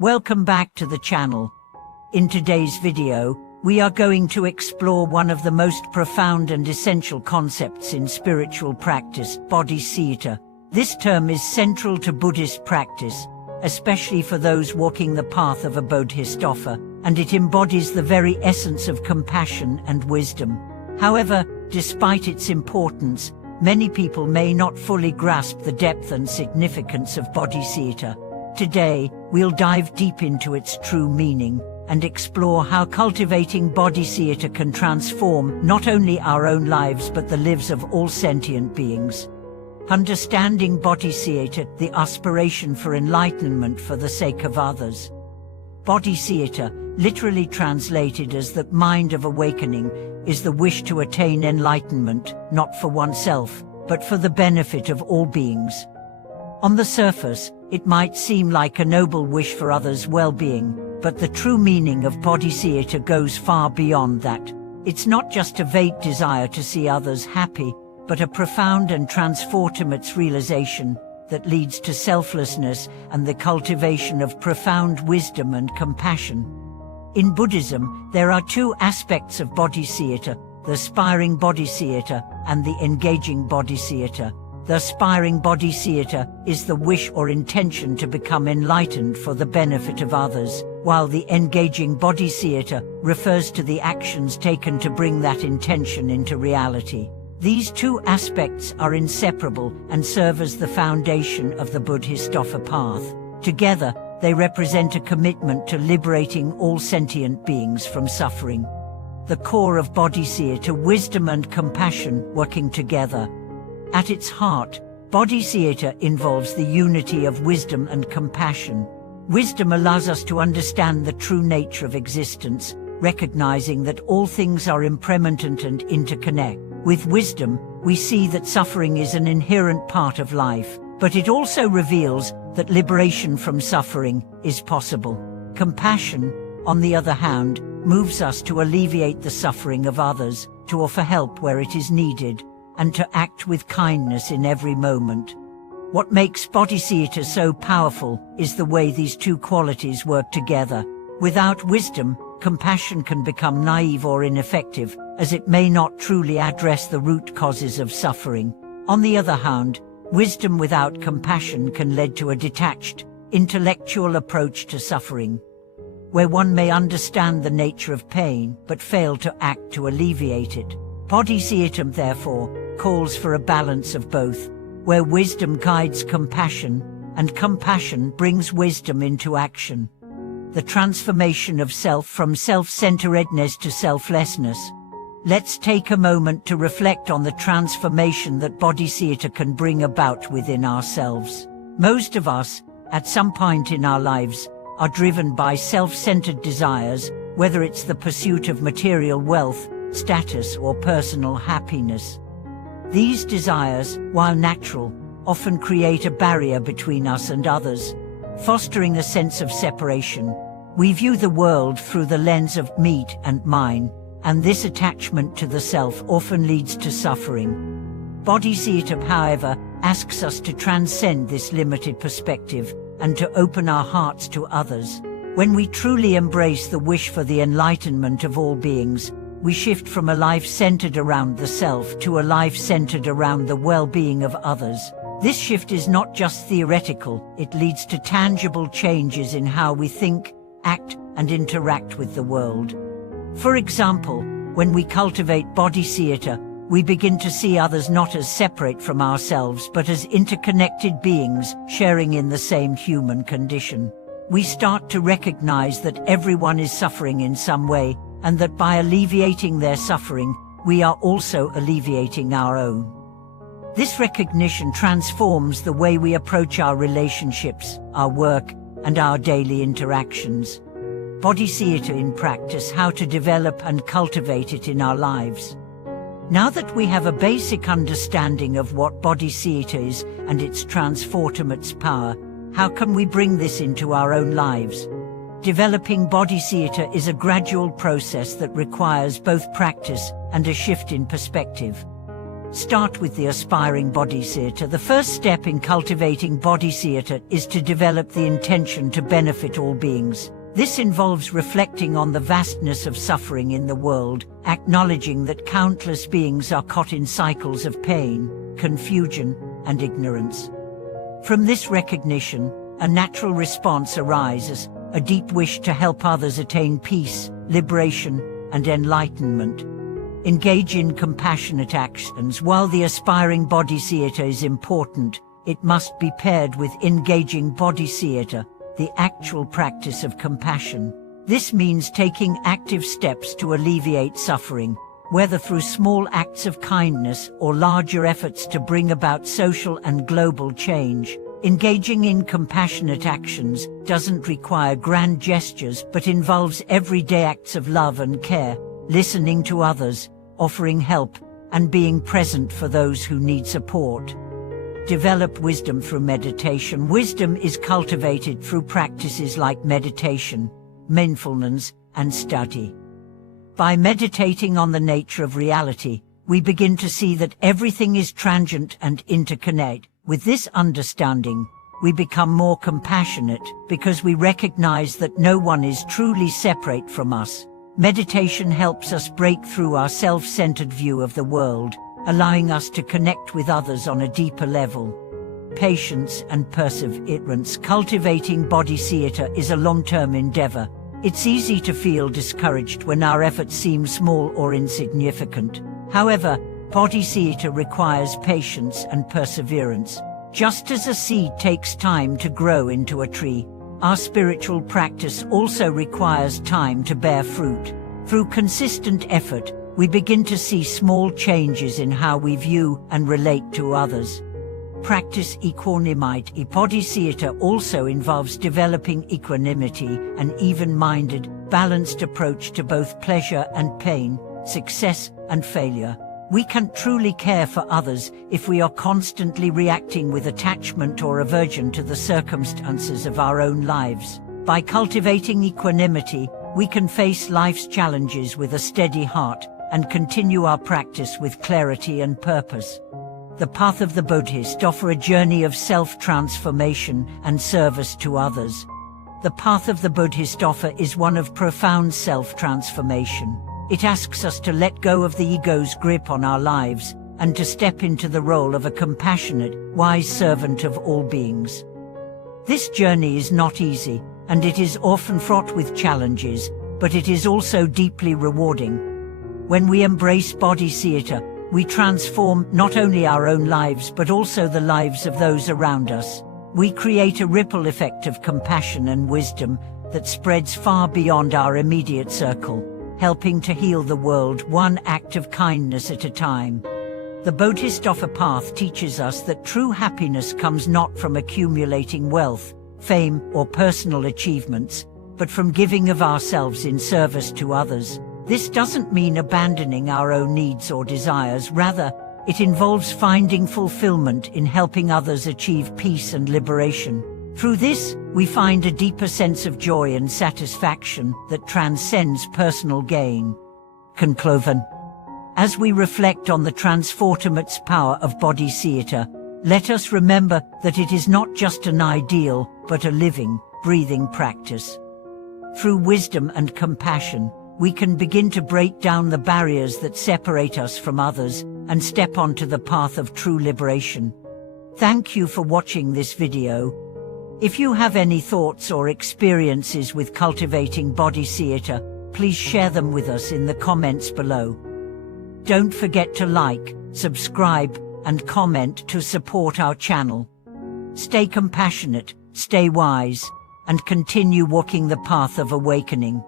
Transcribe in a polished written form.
Welcome back to the channel. In today's video, we are going to explore one of the most profound and essential concepts in spiritual practice, bodhisattva. This term is central to Buddhist practice, especially for those walking the path of a bodhisattva, and it embodies the very essence of compassion and wisdom. However, despite its importance, many people may not fully grasp the depth and significance of bodhisattva. Today, we'll dive deep into its true meaning and explore how cultivating bodhisattva can transform not only our own lives but the lives of all sentient beings. Understanding bodhisattva, the aspiration for enlightenment for the sake of others. Bodhisattva, literally translated as the mind of awakening, is the wish to attain enlightenment, not for oneself, but for the benefit of all beings. On the surface, it might seem like a noble wish for others' well-being, but the true meaning of bodhisattva goes far beyond that. It's not just a vague desire to see others happy, but a profound and transformative realization that leads to selflessness and the cultivation of profound wisdom and compassion. In Buddhism, there are two aspects of bodhisattva: the aspiring bodhisattva and the engaging bodhisattva. The aspiring bodhisattva is the wish or intention to become enlightened for the benefit of others, while the engaging bodhisattva refers to the actions taken to bring that intention into reality. These two aspects are inseparable and serve as the foundation of the Bodhisattva path. Together, they represent a commitment to liberating all sentient beings from suffering. The core of bodhisattva, wisdom and compassion working together. At its heart, bodhisattva involves the unity of wisdom and compassion. Wisdom allows us to understand the true nature of existence, recognizing that all things are impermanent and interconnect. With wisdom, we see that suffering is an inherent part of life, but it also reveals that liberation from suffering is possible. Compassion, on the other hand, moves us to alleviate the suffering of others, to offer help where it is needed, and to act with kindness in every moment. What makes bodhisattva so powerful is the way these two qualities work together. Without wisdom, compassion can become naive or ineffective, as it may not truly address the root causes of suffering. On the other hand, wisdom without compassion can lead to a detached, intellectual approach to suffering, where one may understand the nature of pain but fail to act to alleviate it. Bodhisattva, therefore, calls for a balance of both, where wisdom guides compassion, and compassion brings wisdom into action. The transformation of self from self-centeredness to selflessness. Let's take a moment to reflect on the transformation that bodhisattva can bring about within ourselves. Most of us, at some point in our lives, are driven by self-centered desires, whether it's the pursuit of material wealth, status, or personal happiness. These desires, while natural, often create a barrier between us and others, fostering a sense of separation. We view the world through the lens of me and mine, and this attachment to the self often leads to suffering. Bodhisattva, however, asks us to transcend this limited perspective and to open our hearts to others. When we truly embrace the wish for the enlightenment of all beings, we shift from a life centered around the self to a life centered around the well-being of others. This shift is not just theoretical, it leads to tangible changes in how we think, act, and interact with the world. For example, when we cultivate bodhisattva, we begin to see others not as separate from ourselves but as interconnected beings sharing in the same human condition. We start to recognize that everyone is suffering in some way, and that by alleviating their suffering, we are also alleviating our own. This recognition transforms the way we approach our relationships, our work, and our daily interactions. Bodhisattva in practice: how to develop and cultivate it in our lives. Now that we have a basic understanding of what bodhisattva is and its transformative power, how can we bring this into our own lives? Developing bodhisattva is a gradual process that requires both practice and a shift in perspective. Start with the aspiring bodhisattva. The first step in cultivating bodhisattva is to develop the intention to benefit all beings. This involves reflecting on the vastness of suffering in the world, acknowledging that countless beings are caught in cycles of pain, confusion, and ignorance. From this recognition, a natural response arises, a deep wish to help others attain peace, liberation, and enlightenment. Engage in compassionate actions. While the aspiring bodhisattva is important, it must be paired with engaging bodhisattva, the actual practice of compassion. This means taking active steps to alleviate suffering, whether through small acts of kindness or larger efforts to bring about social and global change. Engaging in compassionate actions doesn't require grand gestures but involves everyday acts of love and care, listening to others, offering help, and being present for those who need support. Develop wisdom through meditation. Wisdom is cultivated through practices like meditation, mindfulness, and study. By meditating on the nature of reality, we begin to see that everything is transient and interconnected. With this understanding, we become more compassionate because we recognize that no one is truly separate from us. Meditation helps us break through our self-centered view of the world, allowing us to connect with others on a deeper level. Patience and perseverance. Cultivating bodhisattva is a long-term endeavor. It's easy to feel discouraged when our efforts seem small or insignificant. However, bodhisattva requires patience and perseverance. Just as a seed takes time to grow into a tree, our spiritual practice also requires time to bear fruit. Through consistent effort, we begin to see small changes in how we view and relate to others. Practice equanimity. Bodhisattva also involves developing equanimity, an even-minded, balanced approach to both pleasure and pain, success and failure. We can't truly care for others if we are constantly reacting with attachment or aversion to the circumstances of our own lives. By cultivating equanimity, we can face life's challenges with a steady heart and continue our practice with clarity and purpose. The path of the Bodhisattva offers a journey of self-transformation and service to others. The path of the Bodhisattva is one of profound self-transformation. It asks us to let go of the ego's grip on our lives and to step into the role of a compassionate, wise servant of all beings. This journey is not easy, and it is often fraught with challenges, but it is also deeply rewarding. When we embrace bodhisattva, we transform not only our own lives but also the lives of those around us. We create a ripple effect of compassion and wisdom that spreads far beyond our immediate circle, helping to heal the world one act of kindness at a time. The Bodhisattva path teaches us that true happiness comes not from accumulating wealth, fame, or personal achievements, but from giving of ourselves in service to others. This doesn't mean abandoning our own needs or desires. Rather, it involves finding fulfillment in helping others achieve peace and liberation. Through this, we find a deeper sense of joy and satisfaction that transcends personal gain. Conclusion. As we reflect on the transformative power of bodhisattva, let us remember that it is not just an ideal, but a living, breathing practice. Through wisdom and compassion, we can begin to break down the barriers that separate us from others and step onto the path of true liberation. Thank you for watching this video. If you have any thoughts or experiences with cultivating bodhisattva, please share them with us in the comments below. Don't forget to like, subscribe, and comment to support our channel. Stay compassionate, stay wise, and continue walking the path of awakening.